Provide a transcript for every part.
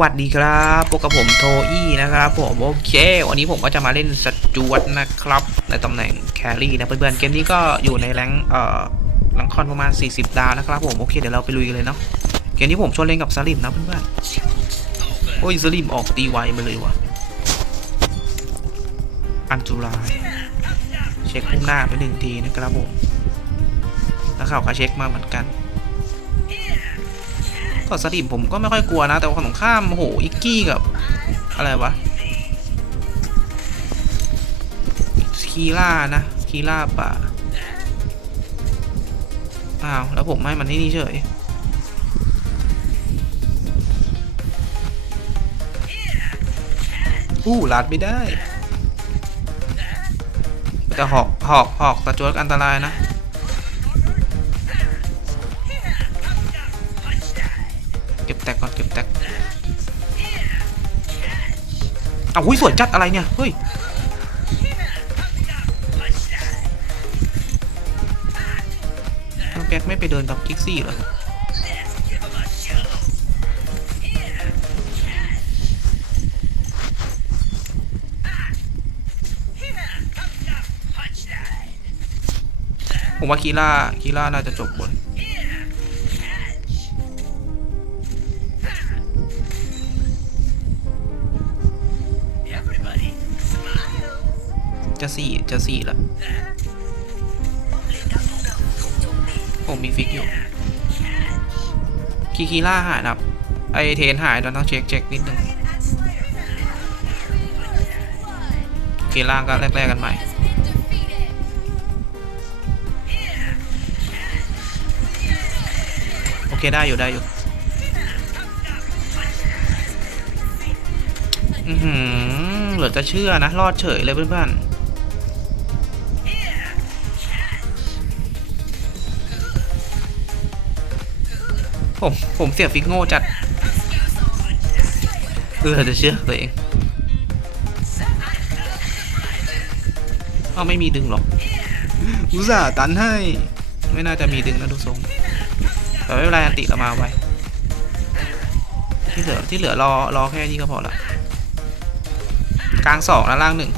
วัสดีครับพบกับผมโทอี้นะครับผมโอเค วันนี้ผมก็จะมาเล่นสจวตนะครับ ในตำแหน่งแครี่นะเพื่อนๆเกมนี้ก็อยู่ในแรงเอ่อแรงคอนประมาณ 40 ดาวนะครับผมโอเคเดี๋ยวเราไปลุยกันเลยเนาะเกมนี้ผมชวนเล่นกับสลิมนะเพื่อนๆโอ้ยสลิมออกตีไวมาเลยวะอันจุรายเช็คพุ่มหน้าไปหนึ่งทีนะครับผมแล้วเขาก็เช็คมาเหมือนกัน ก็สลิมผมก็ไม่ค่อยกลัวนะ แต่ว่าของข้ามโอ้โหอิกกี้กับ อะไรวะคีล่านะคีล่าป่าอ้าวแล้วผมให้มันที่นี่เฉยอู้ลาดไม่ได้ แต่หอกหอกหอกตะจวดอันตรายนะ ก็บแตกก่อนเก็บแตกอ้าหุ้ยสวยจัดอะไรเนี่ยเฮ้ยน้องแก๊กไม่ไปเดินกับกิกซี่เหรอผมว่าคีล่าคีล่าน่าจะจบบน จะสี่จะสี่ละผมมีฟิกอยู่คีคีล่าหายนะครับ ไอเทนหายเราต้องเช็คเช็คนิดนึงคีล่าก็แรกๆกันใหม่โอเคได้อยู่ได้อยู่อือหือเหลือจะเชื่อนะ รอดเฉยเลยเพื่อนๆ ผมผมเสียฟิกโง่จัดเหลือจะเชื่อตัวเองเอาไม่มีดึงหรอกอุตส่าห์ตันให้ ไม่น่าจะมีดึงนะดูทรงแต่ไม่เป็นไรอันติเรามาไว้ที่เหลือที่เหลือรอรอแค่นี้ก็พอละกลางสองแล้วล่างหนึ่ง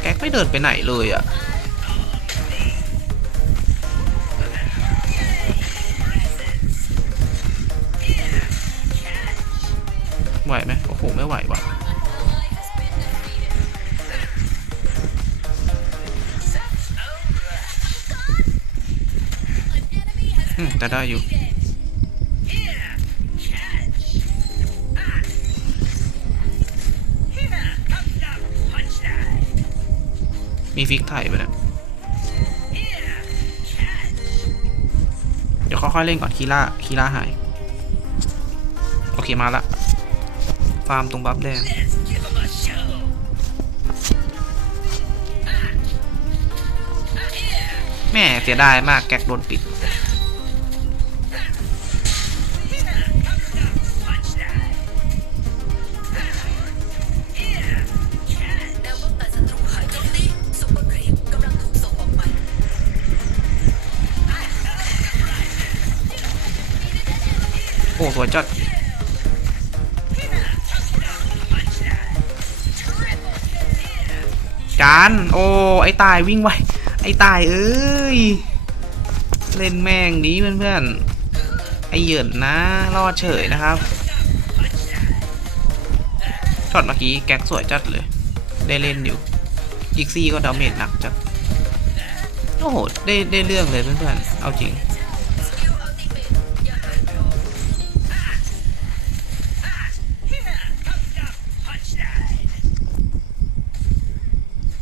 แก๊กไม่เดินไปไหนเลยอะ่ะ ไหวไหมโอ้โห ไม่ไหวว่ะอืมแต่ได้อยู่มีฟิกไทยไปนะเดี๋ยวค่อยๆเล่นก่อนคีล่าคีล่าหาย โอเคมาละ ฟาร์มตรงบัฟแดงแม่เสียดายมากแก๊กโดนปิด โอ้สวยจัด จานโอ้ ไอ้ตายวิ่งไว ไอ้ตายเอ้ย เล่นแม่งนี้เพื่อนๆ ไอ้เหยินนะ รอดเฉยนะครับ ช็อตเมื่อกี้แก๊กสวยจัดเลย ได้เล่นอยู่ยิกซี่ก็ดาเมจหนักจัด โอ้โห ได้ได้เรื่องเลยเพื่อนๆ เอาจริง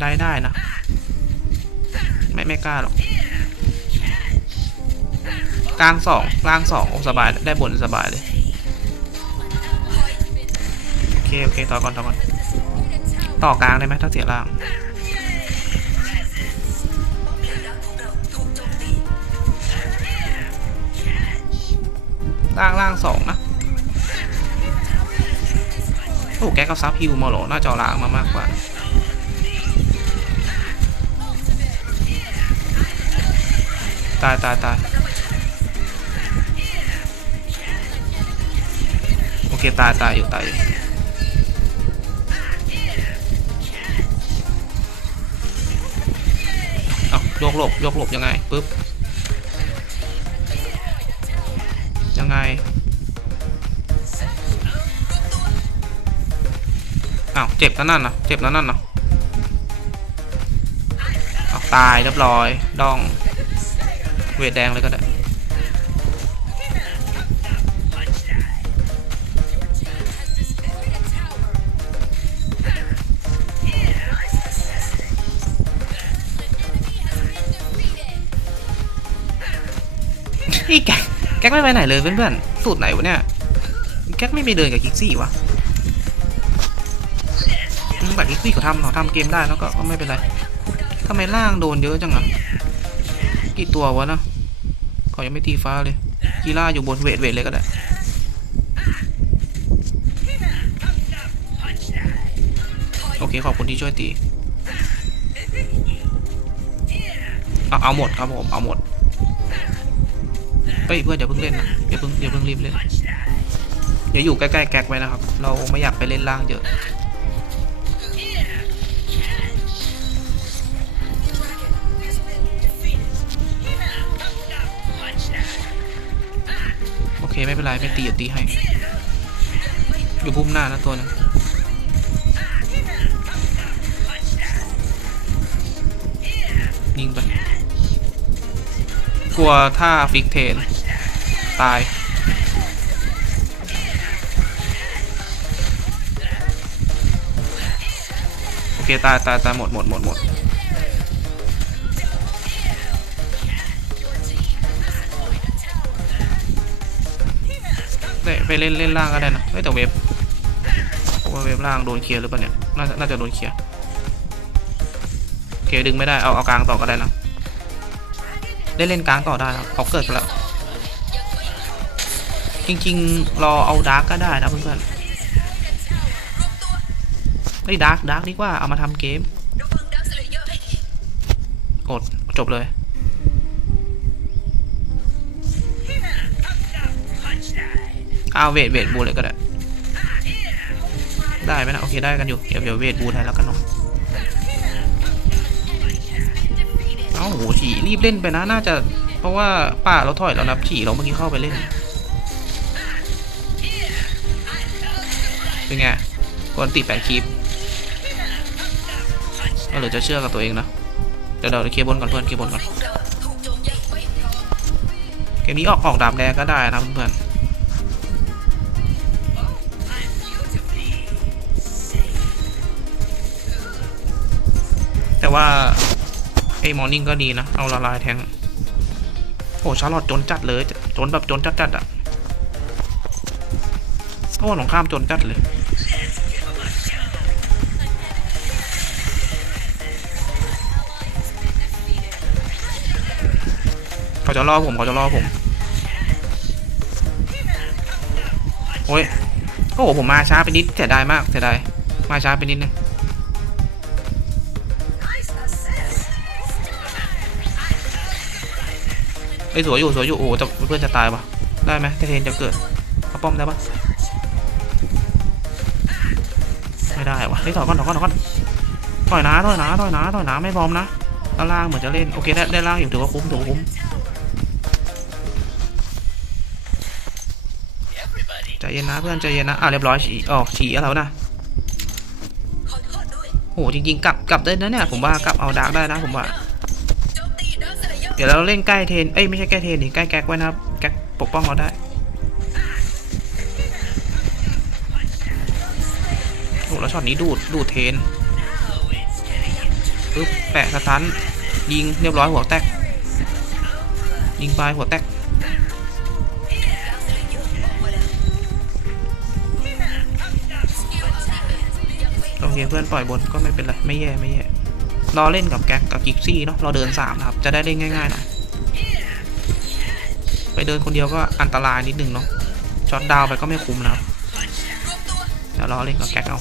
ได้ได้นะ ไม่ไม่กล้าหรอกกลางสองกลางสองโอ้สบายได้บนสบายเลย โอเค โอเค ต่อก่อน ต่อก่อน ต่อกลางได้ไหมถ้าเสียล่าง ล่างล่างสองนะ โอ้ แกก็ซับฮิวมาหรอน่าจะเอล่างมามากกว่า ตายตายตายโอเคตายตายอยู่ตายอยู่เอาโยกหลบโยกหลบยังไงปึ๊บยังไงอ้าวเจ็บนั่นน่ะเจ็บนั่นน่ะตายเรียบร้อยดอง เวทแดงเลยก็ได้อีแก๊กแก๊กไม่ไปไหนเลยเพื่อนๆ สูตรไหนวะเนี่ย แก๊กไม่ไปเดินกับกิกซี่วะแบบกิกซี่เขาทำเขาทำเกมได้แล้วก็ก็ไม่เป็นไรทำไมล่างโดนเยอะจังอะ กี่ตัววะนะเขายังไม่ตีฟ้าเลย กีล่าอยู่บนเวทเวทเลยก็ได้ โอเคขอบคุณที่ช่วยตีเอาเอาหมดครับผมเอาหมดเฮ้ยเพื่อนอย่าเพิ่งเล่นนะอย่าเพิ่งอย่าเพิ่งรีบเล่นอย่าอยู่ใกล้ๆแก๊กไว้นะครับ เราไม่อยากไปเล่นล่างเยอะ ไม่เป็นไรไม่ตีอย่าตีให้ อยู่พุ่มหน้านะตัวนึงยิงไป กลัวถ้าฟิกเทน ตายโอเคตายตายตายหมดหมดหมดหมด ได้ไปเล่นเล่นล่างก็ได้นะเฮ้ยแต่เว็บผมว่าเว็บล่างโดนเคลียร์หรือเปล่าเนี่ยน่าจะน่าจะโดนเคลียร์โอเคดึงไม่ได้เอาเอากลางต่อก็ได้นะได้เล่นกลางต่อได้ครับเขาเกิดไปแล้วจริงๆ รอเอาดาร์กก็ได้นะเพื่อนๆเฮ้ยดาร์กดาร์กดีกว่าเอามาทำเกมอร์ให้ดีกดจบเลย เอาเวทเวทบูเลยก็ได้ ได้ไหมนะโอเคได้กันอยู่ เดี๋ยวเดี๋ยวเวทบูให้แล้วกันเนาะเอ้าโหฉี่รีบเล่นไปนะน่าจะ เพราะว่าป่าเราถอยแล้วนะฉี่เราเมื่อกี้เข้าไปเล่น เป็นไงกวนติแปดคลิปก็เหลือจะเชื่อกับตัวเองนะเดี๋ยวเดี๋ยวเคลียร์บนก่อนเพื่อนเคลียร์บนก่อนเกมตีไม่พร้อมเกมนี้ออกออกดาบแดงก็ได้นะเพื่อน แต่ว่า ไอ้มอร์นิ่งก็ดีนะ เอาละลายแทง โอ้ชาร์ลอตจนจัดเลย จนแบบจนจัดจัดอะโอ้หนองข้ามจนจัดเลยเขาจะล่อผมเขาจะล่อผม โอ้ย โอ้โหผมมาช้าไปนิดเสียดายมากเสียดาย มาช้าไปนิดนึง อ้สวยอยู่สวยอยู่โอ้โหเพื่อนจะตายปะได้ไหมเทนจะเกิดเอาป้อมได้ปะไม่ได้วะเฮ้ยถอยก่อนถอยก่อนถอยก่อนถอยนะถอยนะถอยนะถอยนะไม่บอมนะด้านล่างเหมือนจะเล่นโอเคได้ได้ล่างอยู่ถือว่าคุ้มถือว่าคุ้มใจเย็นนะเพื่อนใจเย็นนะอะเรียบร้อยฉี่อ๋อฉี่แล้วนะขอโหจริงๆกลับกลับได้นะเนี่ยผมว่ากลับเอาดาร์กได้นะผมว่า เดี๋ยวเราเล่นใกล้เทน เอ้ยไม่ใช่ใกล้เทนดิใกล้แก๊กไว้นะครับ แก๊กปกป้องเราได้โอ้แล้วช็อตนี้ดูดดูดเทนปึ๊บแปะสตันยิงเรียบร้อยหัวแตก ยิงไปหัวแตกโอเคเพื่อนปล่อยบนก็ไม่เป็นไร ไม่แย่ไม่แย่ เราเล่นกับแก๊กกับกิกซี่เนาะเราเดินสามครับ จะได้เล่นง่ายๆหน่อยไปเดินคนเดียวก็อันตรายนิดนึงเนาะช็อตดาวไปก็ไม่คุ้มนะเดี๋ยวรอเล่นกับแก๊กเอา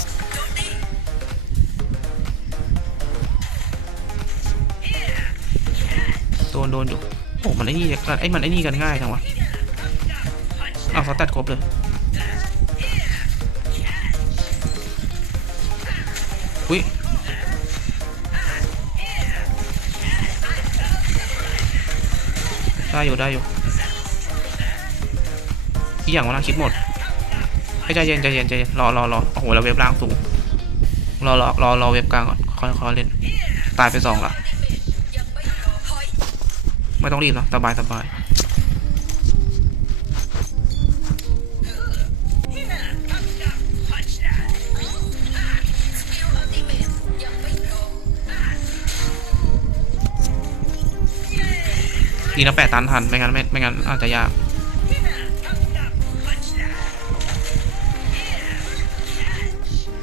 โดนโดนอยู่โอ้มันไอ้นี่กันไอ้มันไอ้นี่กันง่ายจังวะเอาเขาตัดครบเลยอุ้ย ได้อยู่ได้อยู่อีกอย่างวันลาคลิปหมด ให้ใจเย็นใจเย็นใจเย็นรอรอรอโอ้โหเราเว็บล่างสูงรอรอรอรอเว็บกลางก่อนค่อยค่อยเล่น ตายไปสองละไม่ต้องรีบนอะสบายสบาย ดีนะแปดตันทันไม่งั้นไม่ไม่งั้นอาจจะยาก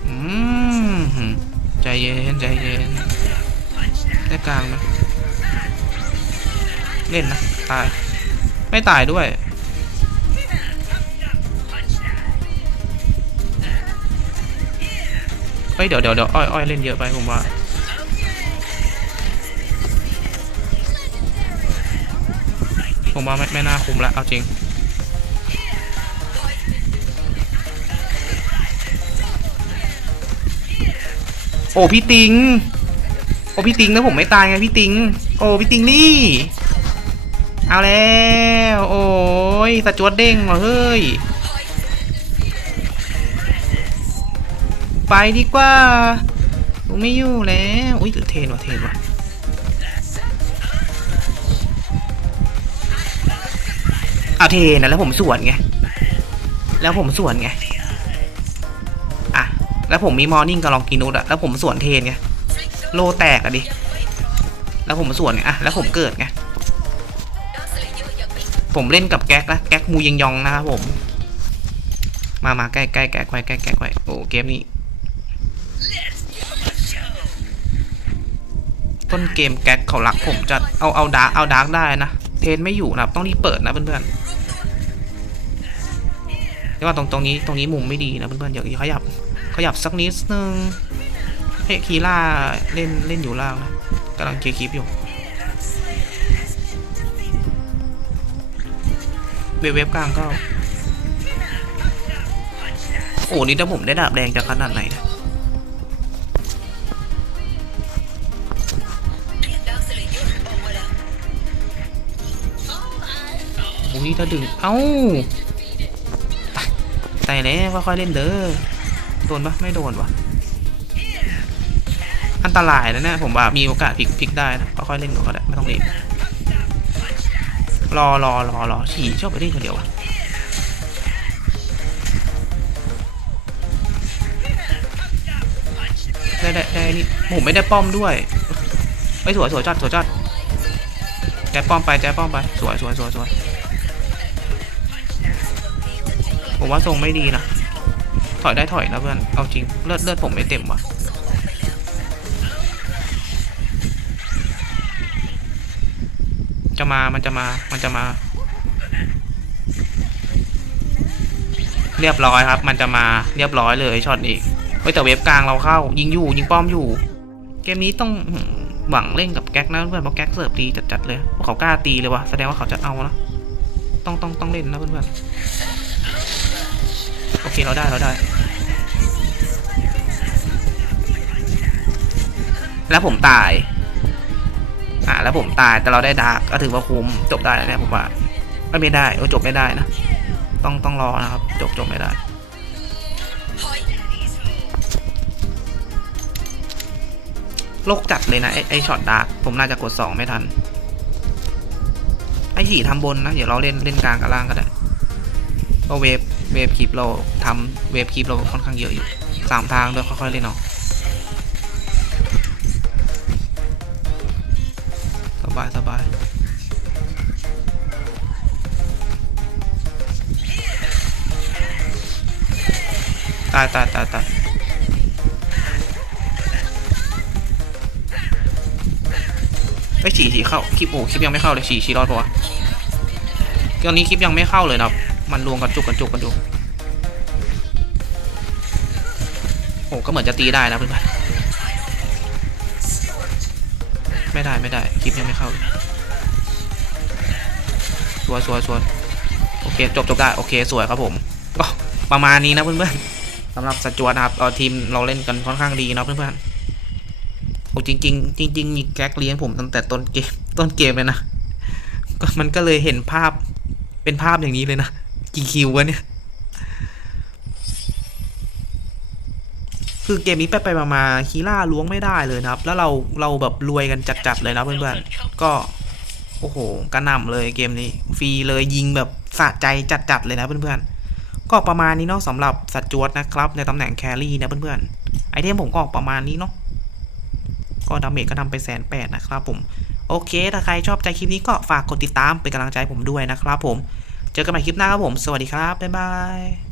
อืมใจเย็นใจเย็นได้กลางไหมเล่นนะ ตาย ไม่ตายด้วยเฮ้ยเดี๋ยวเดี๋ยวเดี๋ยวอ้อยอ้อยเล่นเยอะไปผมว่า ผมว่าไม่ไม่น่าคุ้มแล้วเอาจริง โอ้พี่ติง โอ้พี่ติงนะผมไม่ตายไงพี่ติง โอ้พี่ติงนี่ เอาแล้ว โอ้ยสะจวดเด้งเหรอเฮ้ย ไปดีกว่าผมไม่อยู่แล้ว อุ้ยเทนว่ะเทนว่ะ เอาเทนะแล้วผมสวนไง แล้วผมสวนไง อะ แล้วผมมีมอร์นิ่งกับลองกินุสอะแล้วผมสวนเทนไง โลแตกอะดิ แล้วผมสวนไง อะ แล้วผมเกิดไง ผมเล่นกับแก๊กนะแก๊กมูยังยองนะครับผม มามาใกล้ใกล้แก๊กไว้ใกล้แก๊กไว้โอ้เกมนี้ ต้นเกมแก๊กเขารักผมจะเอาเอาดาร์กเอาดาร์กได้นะ เทนไม่อยู่นะครับต้องรีบเปิดนะเพื่อนๆแต่ว่าตรงตรงนี้ตรงนี้มุมไม่ดีนะเพื่อนๆเดี๋ยวขยับขยับสักนิดนึงให้คีล่าเล่นเล่นอยู่ล่างนะกำลังเคลียร์คลิปอยู่เบเว็บกลางก็ โอ้นี่ถ้าผมได้ดาบแดงจะขนาดไหนนะ อุ้ยถ้าดึง เอ้าตายแล้วค่อยๆเล่นเด้อ โดนปะไม่โดนวะอันตรายนะเนี่ยผมว่ามีโอกาสพลิกพลิกได้นะค่อยๆเล่นก่อนก็ได้ไม่ต้องรีบรอรอรอรอฉี่ชอบไปเล่นคนเดียวอะได้ได้ได้นี่ผมไม่ได้ป้อมด้วยไม่สวยสวยจัดสวยจัดแจป้อมไปแจป้อมไปสวยสวยสวยสวย ผมว่าทรงไม่ดีนะ ถอยได้ถอยนะเพื่อน เอาจริง เลือดเลือดผมไม่เต็มว่ะจะมา มันจะมา มันจะมา เรียบร้อยครับ มันจะมา เรียบร้อยเลยช็อตนี้เฮ้ยแต่เว็บกลางเราเข้า ยิงอยู่ ยิงป้อมอยู่ เกมนี้ต้องหวังเล่นกับแก๊กนะเพื่อนเพราะแก๊กเสิร์ฟดีจัดๆเลยพวกเขากล้าตีเลยวะแสดงว่าเขาจะเอานะ ต้องต้องต้องเล่นนะเพื่อนๆ เคเราได้เราได้ แล้วผมตาย อ่าแล้วผมตายแต่เราได้ดาร์กก็ถือว่าคุ้มจบได้แล้วเนี่ยผมว่าไม่ไม่ได้โอ้จบไม่ได้นะ ต้องต้องรอนะครับ จบจบไม่ได้โลกจัดเลยนะ ไอไอช็อตดาร์กผมน่าจะกดสองไม่ทัน ไอสี่ทำบนนะ เดี๋ยวเราเล่นเล่นกลางกับล่างก็ได้เพราะเวฟ เวฟคลิปเราทำเวฟคลิปเราค่อนข้างเยอะอยู่สามทางด้วยค่อยๆเล่นเอาสบายสบายตายตายตายตายไอฉี่ฉี่เข้าคลิปโอ้คลิปยังไม่เข้าเลยฉี่ฉี่รอดปะวะตอนนี้คลิปยังไม่เข้าเลยนะครับ มันรวมกันจุกกันจุกกันจุกโอ้ก็เหมือนจะตีได้นะเพื่อนๆไม่ได้ไม่ได้คลิปยังไม่เข้าสวยสวยสวยโอเคจบจบได้โอเคสวยครับผมก็ประมาณนี้นะเพื่อนๆสำหรับสจวตนะครับเออทีมเราเล่นกันค่อนข้างดีนะเพื่อนๆโอ้จริง ๆ จริง ๆ มีแก๊กเลี้ยงผมตั้งแต่ต้นเกมต้นเกมเลยนะก็มันก็เลยเห็นภาพเป็นภาพอย่างนี้เลยนะ กี่คิววะเนี่ย คือเกมนี้ไปไปมาๆคีล่าล้วงไม่ได้เลยนะครับ แล้วเราเราแบบรวยกันจัดๆเลยนะเพื่อนๆ ก็ โอ้โหกระหน่ำเลยเกมนี้ ฟรีเลยยิงแบบสะใจจัดๆเลยนะเพื่อนๆ ก็ประมาณนี้เนาะสำหรับสัตว์จวดนะครับ ในตำแหน่งแครี่นะเพื่อนๆ ไอเทมผมก็ออกประมาณนี้เนาะก็ดาเมจก็ทำไปแสนแปดนะครับผม โอเค ถ้าใครชอบใจคลิปนี้ก็ฝากกดติดตามเป็นกำลังใจผมด้วยนะครับผม เจอกันใหม่คลิปหน้าครับผม สวัสดีครับ บ๊ายบาย